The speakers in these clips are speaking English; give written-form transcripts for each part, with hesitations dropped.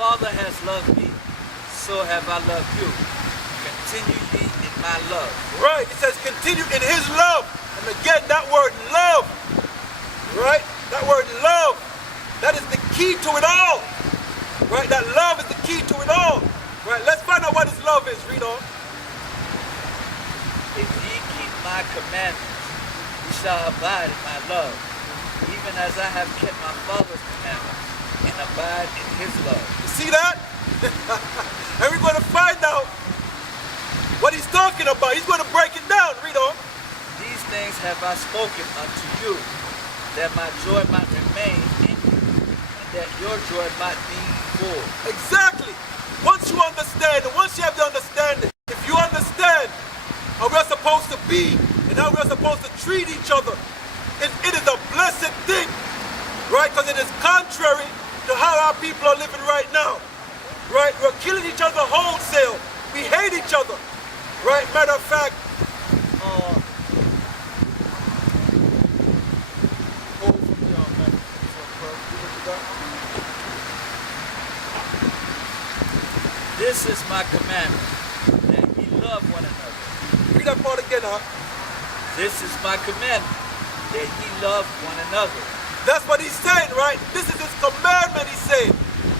Father has loved me, so have I loved you. Continue ye in my love. Right, it says continue in his love. And again, that word love, right? That word love, that is the key to it all. Right, that love is the key to it all. Right, let's find out what his love is. Read on. If ye keep my commandments, ye shall abide in my love, even as I have kept my Father's commandments, and abide in his love. You see that? And we're going to find out what he's talking about. He's going to break it down. Read on. These things have I spoken unto you, that my joy might remain in you, and that your joy might be full. Exactly. Once you understand, and once you have the understanding, if you understand how we're supposed to be and how we're supposed to treat each other, it is a blessed thing, right? Because it is contrary to how our people are living right now, right? We're killing each other wholesale. We hate each other, right? Matter of fact, this is my commandment, that ye love one another. read that part again, huh? This is my commandment, that ye love one another. That's what he's saying, right? This is his commandment, he's saying,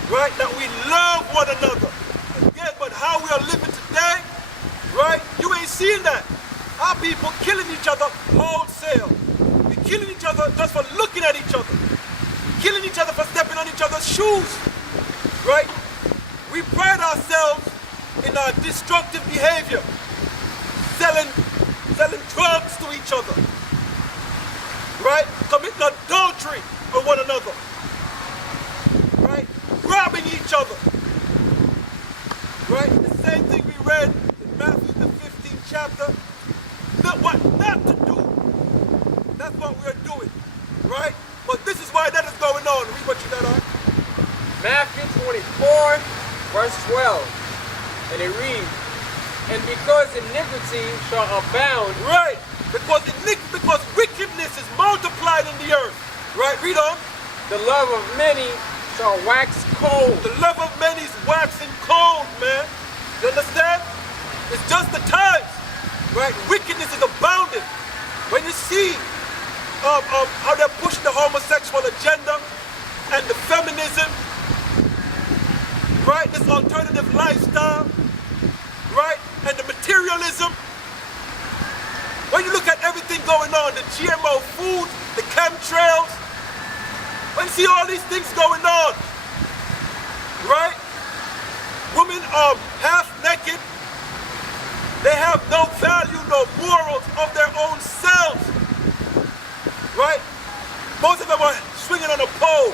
right? That we love one another. Again, but how we are living today, right? You ain't seeing that. Our people killing each other wholesale. We're killing each other just for looking at each other. Killing each other for stepping on each other's shoes, right? We pride ourselves in our destructive behavior. Selling drugs to each other. Right? Committing adultery on one another. Right? Robbing each other. Right? The same thing we read in Matthew the 15th chapter. What not to do. That's what we're doing. Right? But this is why that is going on. Read what you got on. Matthew 24, verse 12. And it reads, and because iniquity shall abound. Right. Because wickedness is multiplied in the earth. Right, read on. The love of many shall wax cold. The love of many is waxing cold, man. You understand? It's just the times. Right? Wickedness is abounding. When you see how they're pushing the homosexual agenda and the feminism, right? This alternative lifestyle, right? And the materialism. When you look at everything going on, the GMO food, the chemtrails, when you see all these things going on, right? Women are half naked. They have no value, no morals of their own selves, right? Most of them are swinging on a pole,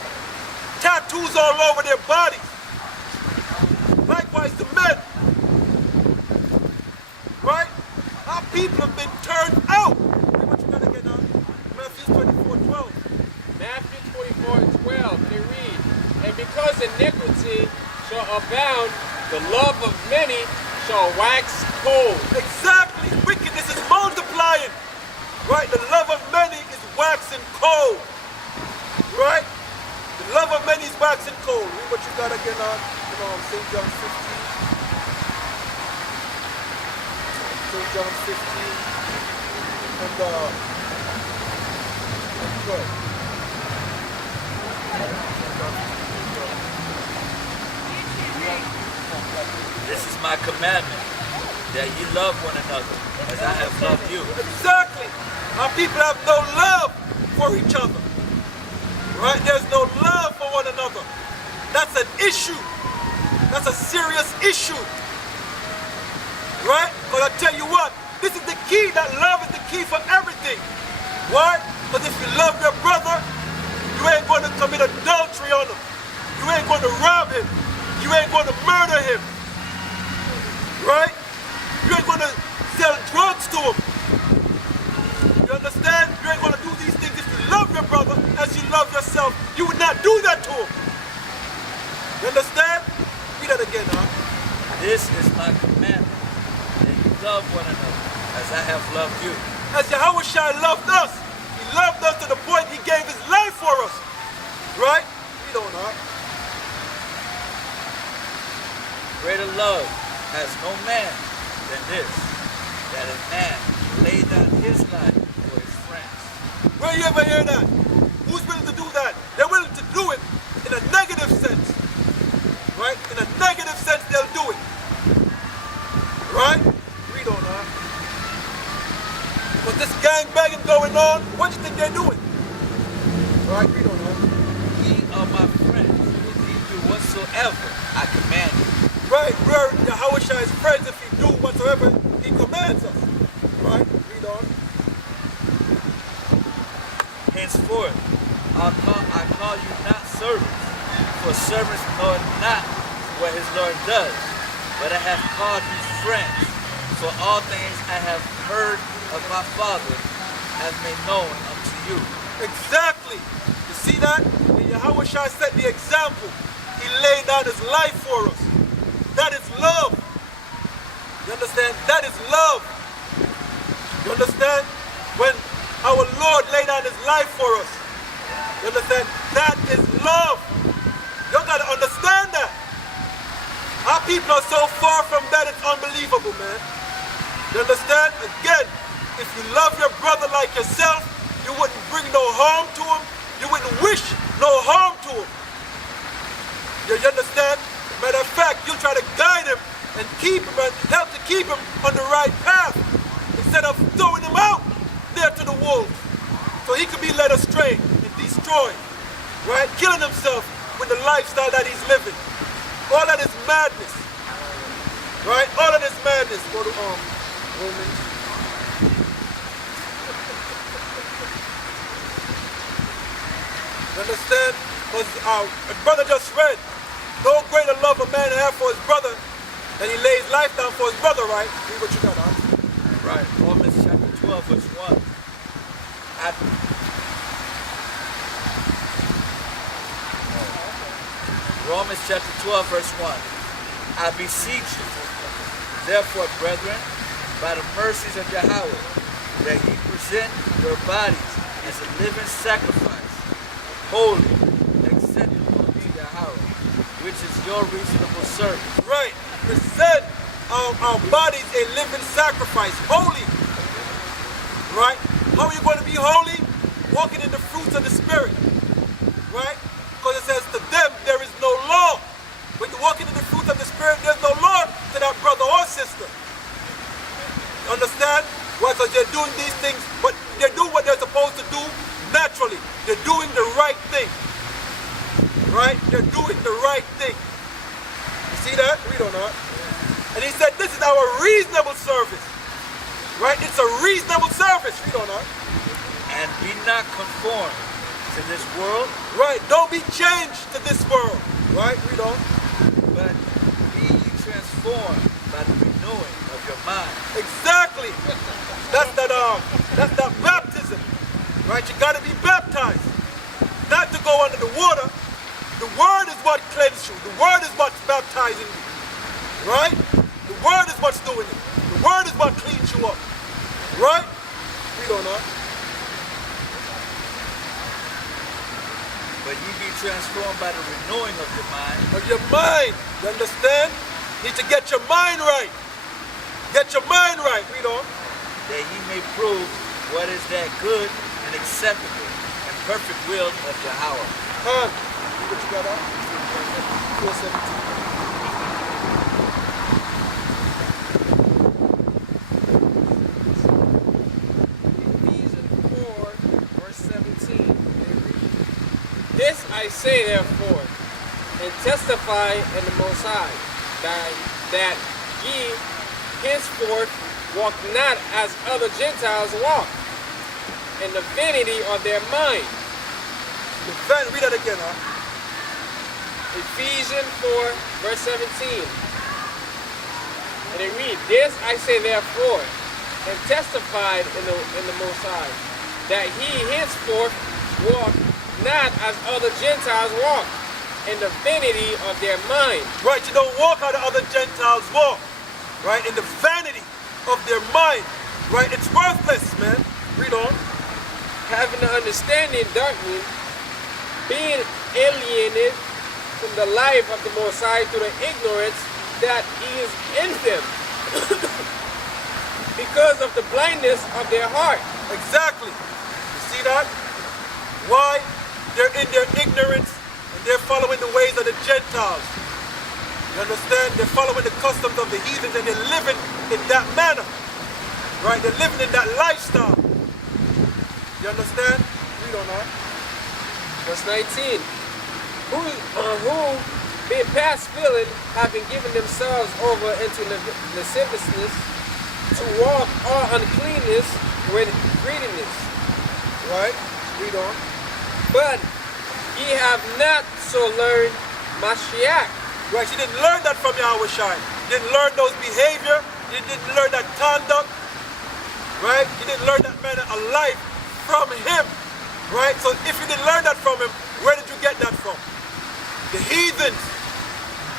tattoos all over their bodies. Likewise, the men, right? Our people have been turned out. What you gotta get on? Matthew 24:12. Matthew 24:12. It reads, and because iniquity shall abound, the love of many shall wax cold. Exactly. Wickedness is multiplying. Right? The love of many is waxing cold. Right? The love of many is waxing cold. Read what you got again on, St. John 15. St. John 15 and This is my commandment, that ye love one another, as I have loved you. Exactly. Our people have no love for each other. Right? There's no love for one another. That's an issue. That's a serious issue. Right? But I tell you what, this is the key. That love is the key for everything. Why? Because if you love your brother, you ain't going to commit adultery on him. You ain't going to rob him. You ain't going to murder him. Right? You ain't going to sell drugs to him. You understand? You ain't going to do these things. If you love your brother as you love yourself, you would not do that to him. You understand? Read that again, huh? This is my commandment, that you love one another, as I have loved you. As Yahushua loved us. He loved us to the point he gave his life for us. Right? Read on, huh? greater love has no man than this, that a man lay down his life for his friends. Where you ever hear that? Who's willing to do that? They're willing to do it in a negative sense. Right? In a negative sense, they'll do it. Right? Read on that. But this gang banging going on, what do you think they're doing? Right? Read on that. Ye are my friends, if ye do whatsoever I command you. Right? We're Yahweh's friends if we do whatsoever he commands us. Right? Read on. Henceforth, I call you not servants, for servants know not what his Lord does, but I have called you friends, for all things I have heard of my Father have made known unto you. Exactly. You see that? And Yahweh Shai set the example. He laid down his life for us. That is love. You understand? That is love. You understand? When our Lord laid down his life for us. You understand? That is love. You gotta understand that. Our people are so far from that, it's unbelievable, man. You understand? Again, if you love your brother like yourself, you wouldn't bring no harm to him. You wouldn't wish no harm to him. You understand? Matter of fact, you try to guide him and keep him and help to keep him on the right path instead of throwing him out there to the wolves. So he could be led astray and destroyed, right? Killing himself with the lifestyle that he's living. All that is madness, right? All of this madness. Go to Romans. You understand? Because a brother just read, no greater love a man have for his brother than he lays life down for his brother, right? Read what you got, huh? Right. Romans chapter 12, verse 1. Romans chapter 12, verse 1. I beseech you, therefore, brethren, by the mercies of Yahweh, that ye present your bodies as a living sacrifice, holy, acceptable to Yahweh, which is your reasonable service. Right. Present our bodies a living sacrifice, holy. Right? How are you going to be holy? Walking in the fruits of the Spirit. Right? Because it says to them there is no law. When you're walking in the fruits of the Spirit, there's no law to that brother or sister. Understand? Why? Because they're doing these things, but they're doing what they're supposed to do naturally. They're doing the right thing. Right? They're doing the right thing. You see that? Read on that. And he said, this is our reasonable service. Right? It's a reasonable service. Read on that. And be not conformed to this world. Right. Don't be changed to this world. Right? Read on. But be ye transformed by the renewing of your mind. Exactly. That's that baptism. Right? You got to be baptized. Not to go under the water. The word is what cleanses you. The word is what's baptizing you. Right? The word is what's doing it. The word is what cleans you up. Right? Read on that. But ye be transformed by the renewing of your mind. Of your mind. You understand? You need to get your mind right. Get your mind right. Read on. That ye may prove what is that good and acceptable and perfect will of Yahweh. Read what you got out. 4:17. This I say therefore, and testify in the Most High, that ye henceforth walk not as other Gentiles walk, in the vanity of their mind. Read that again, huh? Ephesians 4, verse 17. And they read, this I say therefore, and testified in the Most High, that he henceforth walk not as other Gentiles walk, in the vanity of their mind. Right, you don't walk how the other Gentiles walk. Right, in the vanity of their mind. Right, it's worthless, man. Read on. Having the understanding darkly, being alienated from the life of the Most High through the ignorance that he is in them because of the blindness of their heart. Exactly. You see that? Why? They're in their ignorance and they're following the ways of the Gentiles. You understand? They're following the customs of the heathens and they're living in that manner. Right? They're living in that lifestyle. You understand? Read on that. Verse 19. Who being past feeling, having given themselves over into lasciviousness, to walk all uncleanness with greediness. Right? Read on. But ye have not so learned Mashiach. Right? You didn't learn that from Yahweh Shai. You didn't learn those behavior. You didn't learn that conduct. Right? You didn't learn that manner of life from him. Right? So if you didn't learn that from him, where did you get that from? The heathens.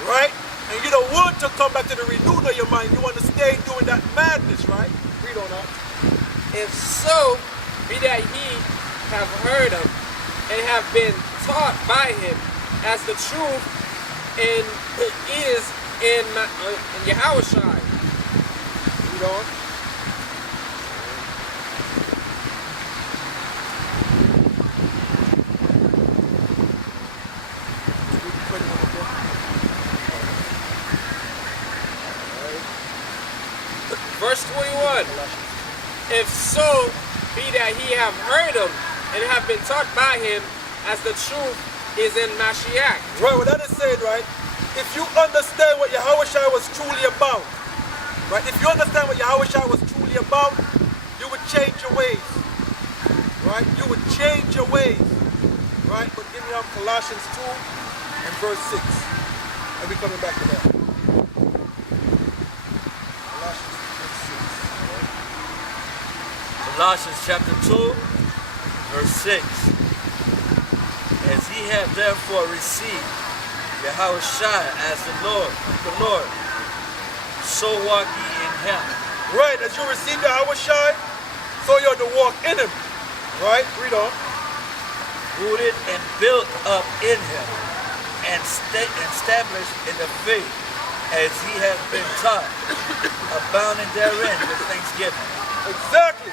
Right? And you don't want to come back to the renewal of your mind. You want to stay doing that madness, right? Read on that. If so, be that ye have heard him and have been taught by him as the truth and is in Yahushua. Read on. Verse 21. If so be that he have heard him and have been taught by him as the truth is in Mashiach. Right, what that is saying, right? If you understand what Yahushua was truly about, right? If you understand what Yahushua was truly about, you would change your ways. Right? You would change your ways. Right? But give me Colossians 2 and verse 6. I'll be coming back to that. Colossians chapter 2, verse 6. As ye have therefore received Yahushua as the Lord, so walk ye in him. Right, as you receive Yahushua, so you are to walk in him. Right? Read on. Rooted and built up in him, and established in the faith, as ye have been taught, abounding therein with thanksgiving. Exactly.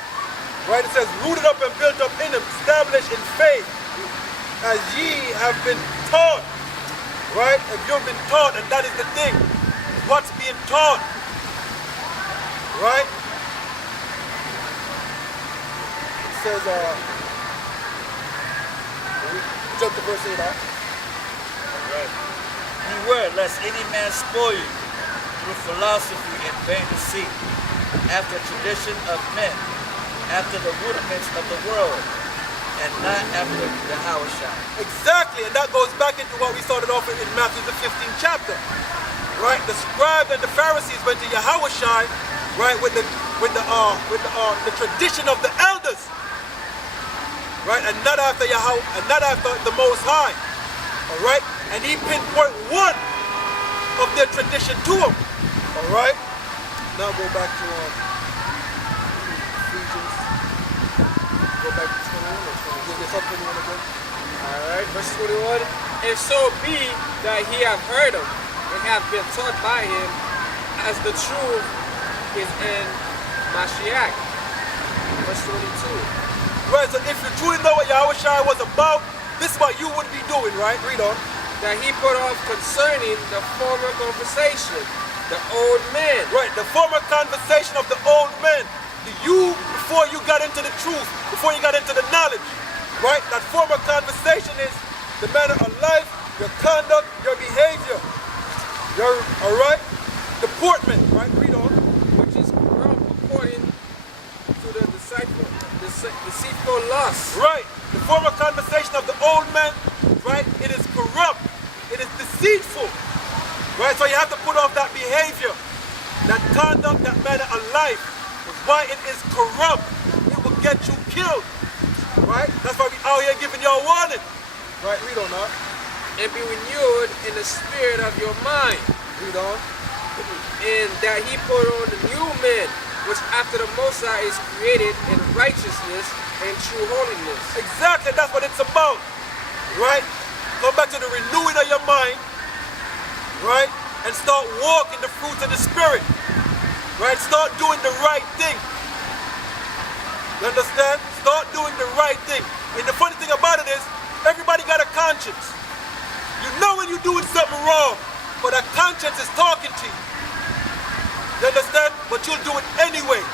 Right? It says, rooted up and built up in him, established in faith, as ye have been taught. Right? If you've been taught, and that is the thing, what's being taught. Right? It says, jump to verse 8, huh? Right. Beware lest any man spoil you through philosophy and vain deceit, after tradition of men, after the rudiments of the world, and not after the Yahushua. Exactly, and that goes back into what we started off in Matthew the 15th chapter. Right? The scribes and the Pharisees went to Yahushua, right, with the tradition of the elders. Right? And not after Yahweh, and not after the Most High. Alright? And he pinpoint one of their tradition to them. Alright? Now go back to Ephesians. Go back to 21 or 20. Give us up 21 again. Alright, verse 21. If so be that he have heard him and have been taught by him as the truth is in Mashiach. Verse 22. Right, so if you truly know what Yahushua was about, this is what you would be doing, right? Read on. That he put off concerning the former conversation, the old man. Right, the former conversation of the old man. You, before you got into the truth, before you got into the knowledge, right? That former conversation is the manner of life, your conduct, your behavior, your, alright, deportment, right? Read on. Which is corrupt according to the deceitful lust. Right, the former conversation of the old man, right? It is corrupt, it is deceitful, right? So you have to put off that behavior, that conduct, that manner of life. Why it is corrupt, it will get you killed, right? That's why we out here giving y'all warning, right? Read on that. And be renewed in the spirit of your mind. Read on. And that he put on the new man, which after the Most High is created in righteousness and true holiness. Exactly, that's what it's about, right? Go back to the renewing of your mind, right? and start walking the fruits of the Spirit. Right? Start doing the right thing. You understand? Start doing the right thing. And the funny thing about it is, everybody got a conscience. You know when you're doing something wrong, but a conscience is talking to you. You understand? But you'll do it anyway.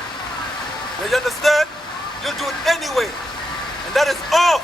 You understand? You'll do it anyway. And that is off.